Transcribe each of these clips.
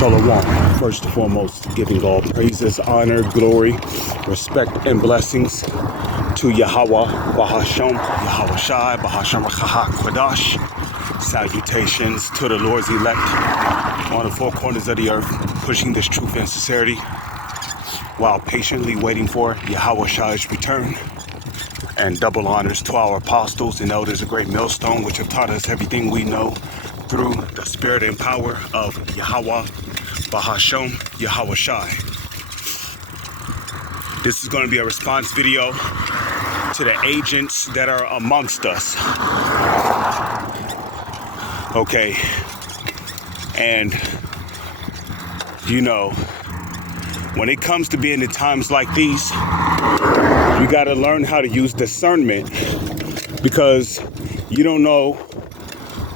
Shalom. First and foremost, giving all praises, honor, glory, respect, and blessings to Yahweh, Bahashem, Yahweh Shai, Bahashem Rakha Kwadash. Salutations to the Lord's elect on the four corners of the earth, pushing this truth and sincerity while patiently waiting for Yahweh Shai's return. And double honors to our apostles and elders of Great Millstone, which have taught us everything we know through the spirit and power of Yahweh, Bahashem, Yahweh Shai. This is going to be a response video to the agents that are amongst us. Okay. And, you know, when it comes to being in times like these, you got to learn how to use discernment, because you don't know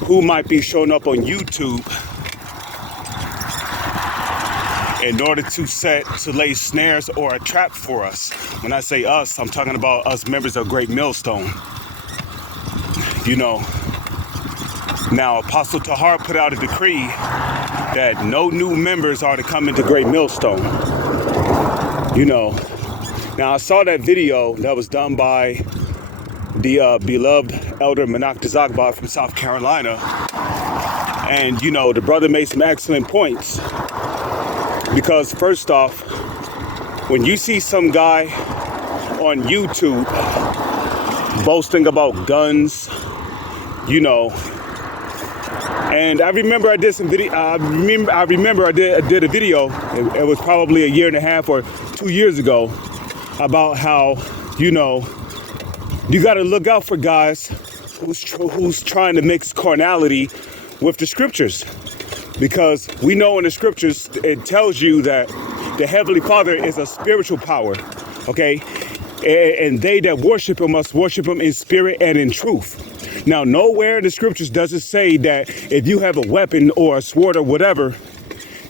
who might be showing up on YouTube in order to lay snares or a trap for us. When I say us, I'm talking about us members of Great Millstone. You know, now Apostle Tahar put out a decree that no new members are to come into Great Millstone. You know, now I saw that video that was done by the beloved elder Manak Tazakba from South Carolina. And, you know, the brother made some excellent points. Because first off, when you see some guy on YouTube boasting about guns, you know, and I remember I did some video. I remember I did a video. It was probably a year and a half or 2 years ago about how, you know, you got to look out for guys who's trying to mix carnality with the scriptures, because we know in the scriptures it tells you that the Heavenly Father is a spiritual power, okay, and they that worship Him must worship Him in spirit and in truth. Now, nowhere in the scriptures does it say that if you have a weapon or a sword or whatever,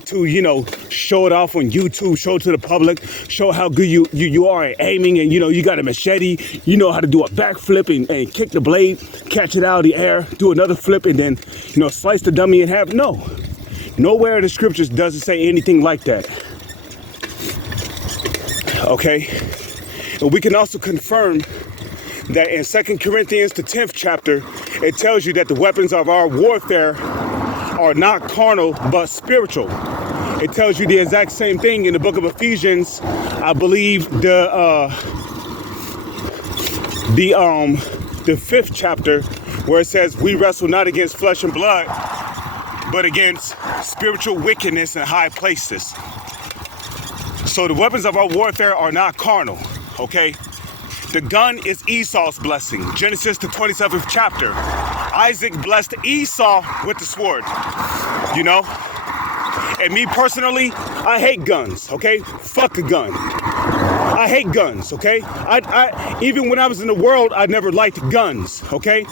to, you know, show it off on YouTube, show it to the public, show how good you are at aiming, and, you know, you got a machete, you know how to do a backflip and kick the blade, catch it out of the air, do another flip, and then, you know, slice the dummy in half. No, nowhere in the scriptures does it say anything like that. Okay, and we can also confirm that in 2 Corinthians, the 10th chapter, it tells you that the weapons of our warfare are not carnal, but spiritual. It tells you the exact same thing in the book of Ephesians. I believe the 5th chapter, where it says, we wrestle not against flesh and blood, but against spiritual wickedness in high places. So the weapons of our warfare are not carnal, okay? The gun is Esau's blessing. Genesis, the 27th chapter. Isaac blessed Esau with the sword, you know? And me personally, I hate guns, okay? Fuck a gun. I hate guns, okay? I even when I was in the world, I never liked guns, okay?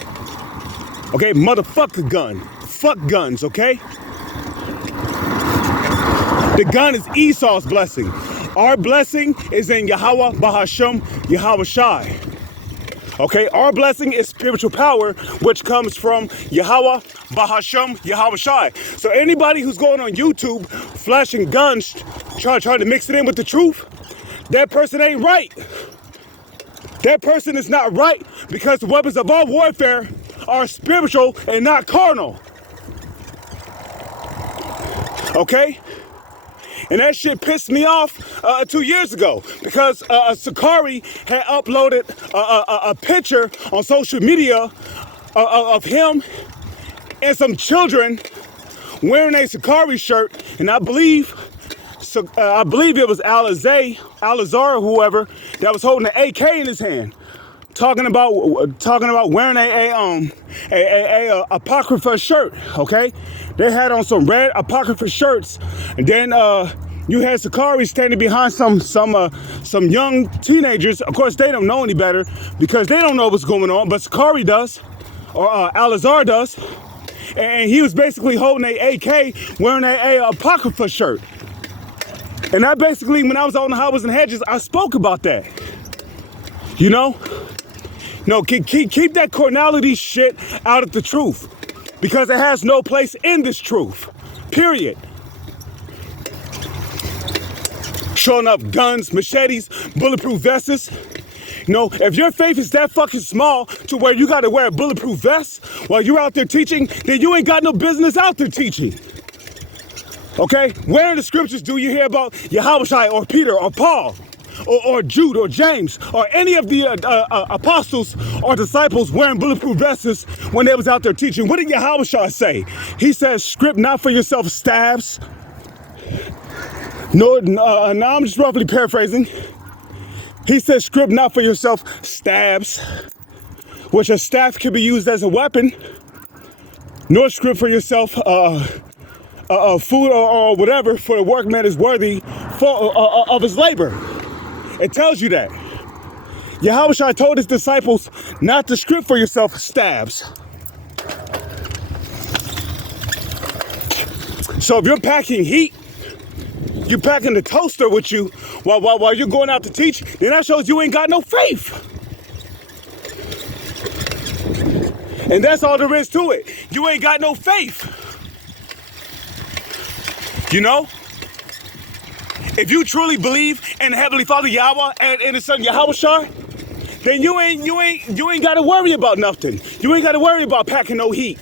Okay, motherfucker gun. Fuck guns, okay? The gun is Esau's blessing. Our blessing is in Yahweh, Bahashem, Yahweh Shai. Okay, our blessing is spiritual power, which comes from Yahweh, Bahashem, Yahweh Shai. So anybody who's going on YouTube, flashing guns, trying to mix it in with the truth, that person ain't right. That person is not right, because the weapons of our warfare are spiritual and not carnal. Okay? And that shit pissed me off 2 years ago, because Sakari had uploaded a picture on social media of him and some children wearing a Sakari shirt, and I believe it was Alazar or whoever that was holding an AK in his hand, talking about wearing a Apocrypha shirt. Okay, they had on some red Apocrypha shirts, and then you had Sakari standing behind some young teenagers. Of course, they don't know any better because they don't know what's going on, but Sakari does, or Alazar does, and he was basically holding an AK, wearing a Apocrypha shirt. And I basically, when I was on the Highways and Hedges, I spoke about that. You know? No, keep that carnality shit out of the truth, because it has no place in this truth. Period. showing up guns, machetes, bulletproof vests. You know, if your faith is that fucking small to where you gotta wear a bulletproof vest while you're out there teaching, then you ain't got no business out there teaching. Okay? Where in the scriptures do you hear about Yahushua or Peter or Paul or Jude or James or any of the apostles or disciples wearing bulletproof vests when they was out there teaching? What did Yahushua say? He says, script not for yourself stabs. No, I'm just roughly paraphrasing. He says, script not for yourself stabs, which a staff can be used as a weapon, nor script for yourself food or whatever, for the workman is worthy of his labor. It tells you that. Yahushua told his disciples not to script for yourself stabs. So if you're packing heat, you're packing the toaster with you while you're going out to teach, then that shows you ain't got no faith. And that's all there is to it. You ain't got no faith. You know? If you truly believe in the Heavenly Father Yahweh and His Son Yahushua, then you ain't got to worry about nothing. You ain't got to worry about packing no heat.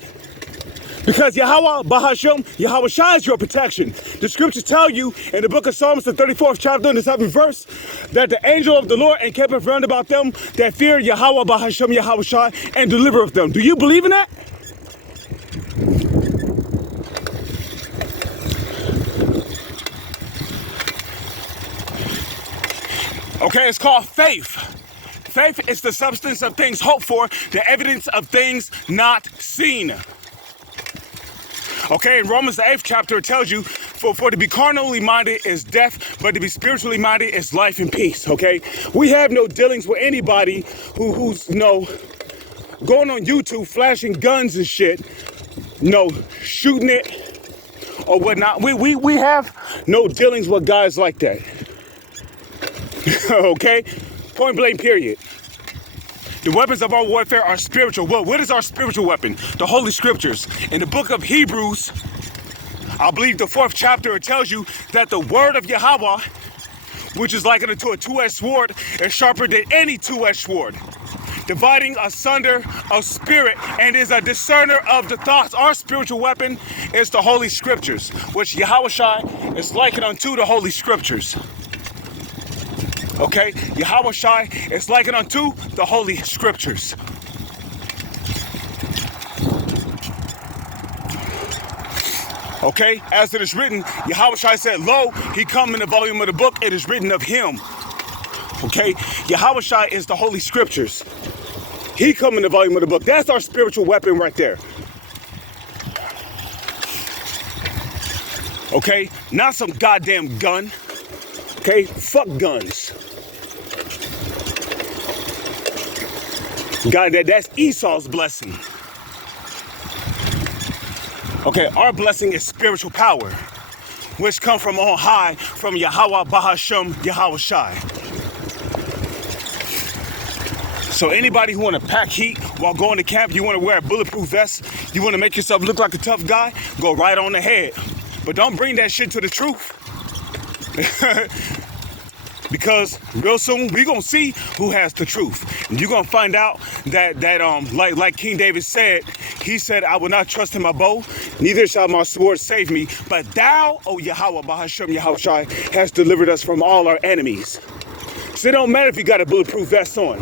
Because Yahweh, Bahashem, Yahushua is your protection. The scriptures tell you in the book of Psalms, the 34th chapter and the 7th verse, that the angel of the Lord encampeth round about them that fear Yahweh, Bahashem, Yahushua, and delivereth them. Do you believe in that? Okay, it's called faith. Faith is the substance of things hoped for, the evidence of things not seen. Okay, in Romans the 8th chapter, it tells you, for to be carnally minded is death, but to be spiritually minded is life and peace, okay? We have no dealings with anybody who's, you know, going on YouTube, flashing guns and shit, you know, shooting it or whatnot. We have no dealings with guys like that. Okay? Point blank, period. The weapons of our warfare are spiritual. Well, what is our spiritual weapon? The Holy Scriptures. In the book of Hebrews, I believe the 4th chapter, it tells you that the word of Yahweh, which is likened to a two-edged sword, is sharper than any two-edged sword, dividing asunder of spirit and is a discerner of the thoughts. Our spiritual weapon is the Holy Scriptures, which Yahushua is likened unto the Holy Scriptures. Okay, Yahushua is likened unto the Holy Scriptures. Okay, as it is written, Yahushua said, lo, he come in the volume of the book, it is written of him. Okay, Yahushua is the Holy Scriptures. He come in the volume of the book. That's our spiritual weapon right there. Okay, not some goddamn gun. Okay, fuck guns. God, that's Esau's blessing. Okay, our blessing is spiritual power, which come from on high, from Yahweh, Bahashem, Yahushua. So anybody who want to pack heat while going to camp, you want to wear a bulletproof vest, you want to make yourself look like a tough guy, go right on ahead. But don't bring that shit to the truth. Because real soon we gonna see who has the truth. And you're gonna find out that like King David said, he said, I will not trust in my bow, neither shall my sword save me. But thou, O Yahweh, Bahashem, Yahushua, has delivered us from all our enemies. So it don't matter if you got a bulletproof vest on.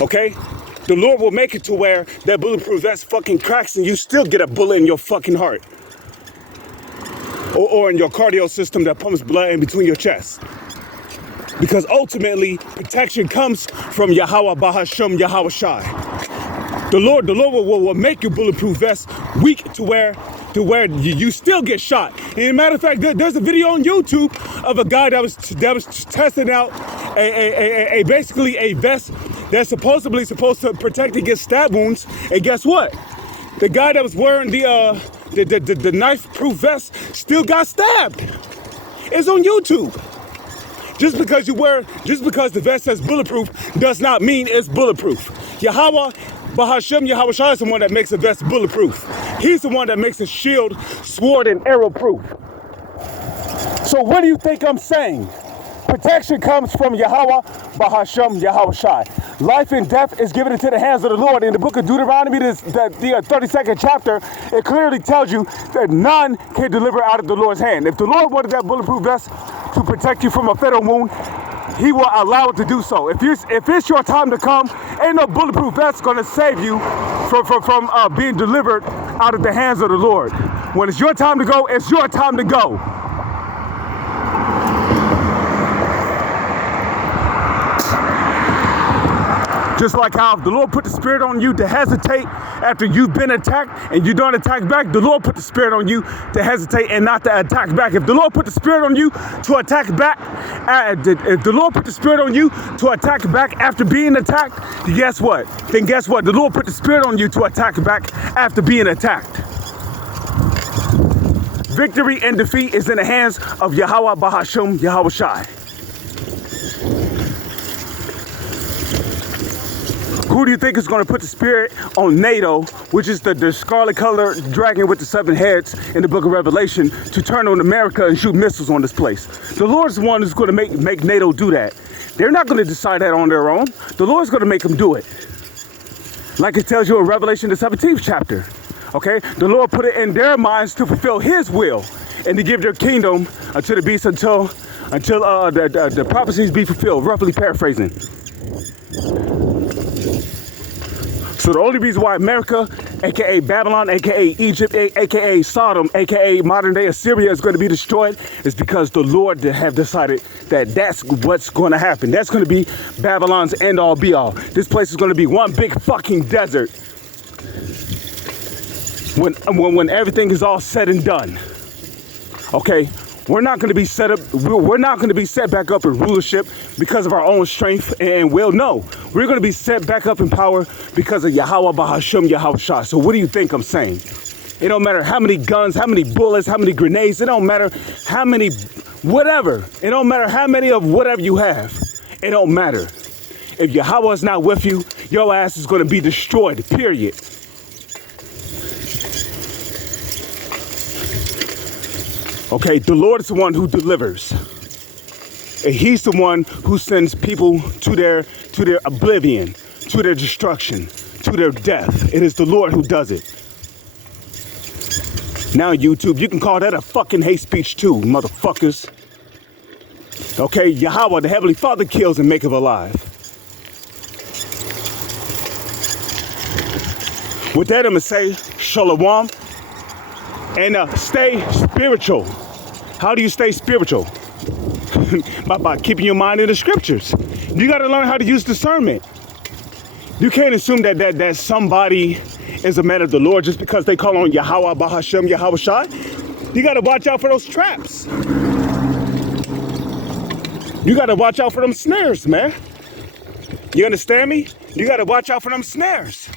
Okay? The Lord will make it to where that bulletproof vest fucking cracks and you still get a bullet in your fucking heart. Or in your cardio system that pumps blood in between your chest. Because ultimately, protection comes from Yahweh, Bahashem, Yahushua. The Lord will make your bulletproof vest weak to where you still get shot. And as a matter of fact, there's a video on YouTube of a guy that was testing out basically a vest that's supposed to protect against stab wounds. And guess what? The guy that was wearing the knife-proof vest still got stabbed. It's on YouTube. Just because the vest says bulletproof does not mean it's bulletproof. Yahweh, Bahashem, Yahushua is the one that makes a vest bulletproof. He's the one that makes a shield, sword, and arrow proof. So what do you think I'm saying? Protection comes from Yahweh, Bahashem, Yahweh Shai. Life and death is given into the hands of the Lord. In the book of Deuteronomy, the 32nd chapter, it clearly tells you that none can deliver out of the Lord's hand. If the Lord wanted that bulletproof vest to protect you from a fatal wound, he will allow it to do so. If it's your time to come, ain't no bulletproof vest going to save you from being delivered out of the hands of the Lord. When it's your time to go, it's your time to go. Just like how if the Lord put the spirit on you to hesitate after you've been attacked and you don't attack back, the Lord put the spirit on you to hesitate and not to attack back. If the Lord put the spirit on you to attack back, if the Lord put the spirit on you to attack back after being attacked, then guess what? The Lord put the spirit on you to attack back after being attacked. Victory and defeat is in the hands of Yahweh Bahashem, Yahweh Shai. Who do you think is going to put the spirit on NATO, which is the scarlet colored dragon with the 7 heads in the book of Revelation, to turn on America and shoot missiles on this place? The Lord's the one who's going to make NATO do that. They're not going to decide that on their own. The Lord's going to make them do it. Like it tells you in Revelation, the 17th chapter. Okay? The Lord put it in their minds to fulfill his will and to give their kingdom to the beast until the prophecies be fulfilled, roughly paraphrasing. So the only reason why America, aka Babylon, aka Egypt, aka Sodom, aka modern day Assyria is going to be destroyed is because the Lord have decided that that's what's going to happen. That's going to be Babylon's end all be all. This place is going to be one big fucking desert when everything is all said and done. Okay? We're not going to be set up. We're not going to be set back up in rulership because of our own strength and will. No, we're going to be set back up in power because of Yahweh Bahashem, Yahweh Shah. So what do you think I'm saying? It don't matter how many guns, how many bullets, how many grenades. It don't matter how many, whatever. It don't matter how many of whatever you have. It don't matter. If Yahweh is not with you, your ass is going to be destroyed, period. Okay, the Lord is the one who delivers. And he's the one who sends people to their oblivion, to their destruction, to their death. It is the Lord who does it. Now, YouTube, you can call that a fucking hate speech too, motherfuckers. Okay, Yahweh, the Heavenly Father, kills and maketh alive. With that, I'm going to say shalom. And stay spiritual. How do you stay spiritual? by keeping your mind in the scriptures. You got to learn how to use discernment. You can't assume that somebody is a man of the Lord just because they call on Yahweh, Bahashem, Yahweh Shai. You got to watch out for those traps. You got to watch out for them snares, man. You understand me? You got to watch out for them snares.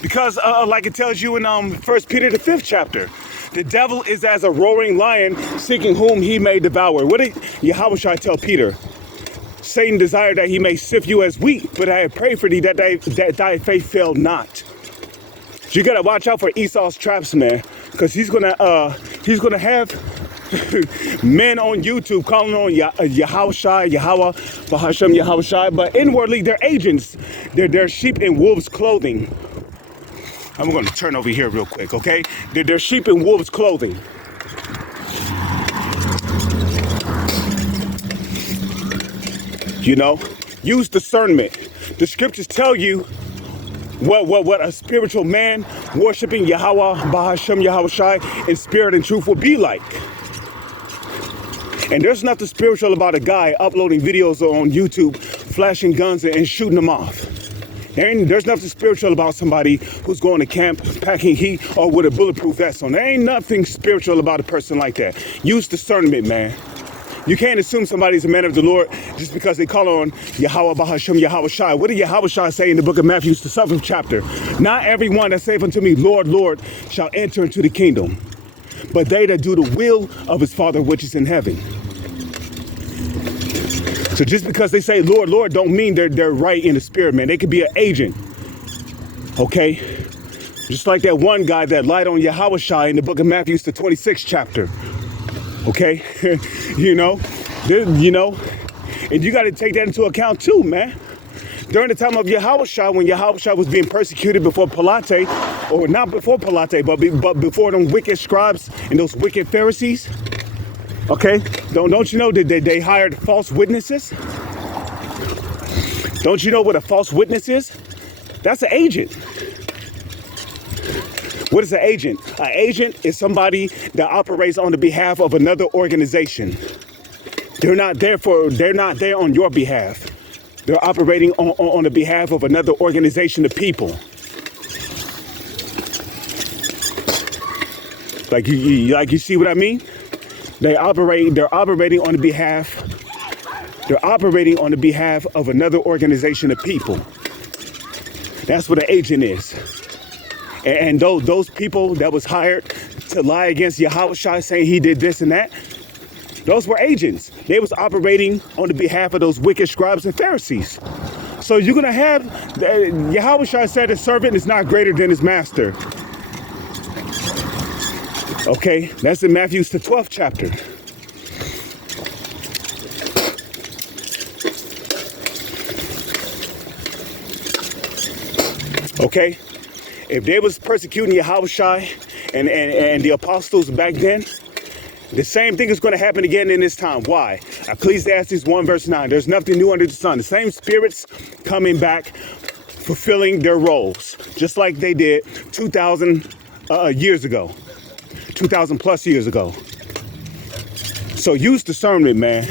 Because like it tells you in 1 Peter the 5th chapter, the devil is as a roaring lion seeking whom he may devour. What did Yahweh Shai tell Peter? Satan desired that he may sift you as wheat, but I have prayed for thee that thy faith fail not. So you gotta watch out for Esau's traps, man, because he's gonna have men on YouTube calling on Yahweh Shai, Yahweh, Bahashem, Yahweh Shai, but inwardly they're agents. They're sheep in wolves' clothing. I'm going to turn over here real quick, okay? They're sheep in wolves' clothing. You know, use discernment. The scriptures tell you what a spiritual man worshiping Yahweh, Bahashem, Yahweh Shai in spirit and truth will be like. And there's nothing spiritual about a guy uploading videos on YouTube, flashing guns and shooting them off. There's nothing spiritual about somebody who's going to camp, packing heat, or with a bulletproof vest on. There ain't nothing spiritual about a person like that. Use discernment, man. You can't assume somebody's a man of the Lord just because they call on Yahweh, Bahashem, Yahweh Shai. What did Yahweh Shai say in the book of Matthew, the 7th chapter? Not everyone that saith unto me, Lord, Lord, shall enter into the kingdom, but they that do the will of his Father which is in heaven. So just because they say, Lord, Lord, don't mean they're right in the spirit, man. They could be an agent, okay? Just like that one guy that lied on Yahweh Shai in the book of Matthew, the 26th chapter. Okay, you know, you know, and you got to take that into account too, man. During the time of Yahushua, when Yahushua was being persecuted before Pilate, or not before Pilate, but before them wicked scribes and those wicked Pharisees. Okay, don't you know that they hired false witnesses? Don't you know what a false witness is? That's an agent. What is an agent? An agent is somebody that operates on the behalf of another organization. They're not there on your behalf. They're operating on the behalf of another organization of people. Like you see what I mean? They're operating on the behalf of another organization of people. That's what an agent is. And those people that was hired to lie against Yahushua, saying he did this and that, those were agents. They was operating on the behalf of those wicked scribes and Pharisees. So you're going to have, Yahushua said his servant is not greater than his master. Okay, that's in Matthew's the 12th chapter. Okay, if they was persecuting Yahushua and the apostles back then, the same thing is going to happen again in this time. Why? Ecclesiastes 1 verse 9. There's nothing new under the sun. The same spirits coming back, fulfilling their roles, just like they did 2,000 years ago, 2,000 plus years ago. So use discernment, man.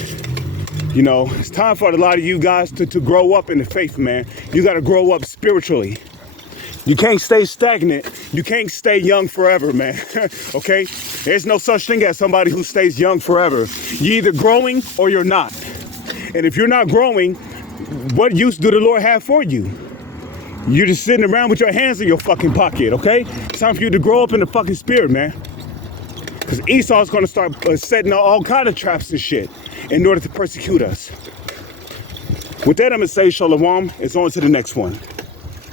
You know, it's time for a lot of you guys to grow up in the faith, man. You got to grow up spiritually. You can't stay stagnant. You can't stay young forever, man. Okay? There's no such thing as somebody who stays young forever. You're either growing or you're not. And if you're not growing, what use do the Lord have for you? You're just sitting around with your hands in your fucking pocket, okay? It's time for you to grow up in the fucking spirit, man. Because Esau's going to start setting all kind of traps and shit in order to persecute us. With that, I'm going to say shalom. It's on to the next one.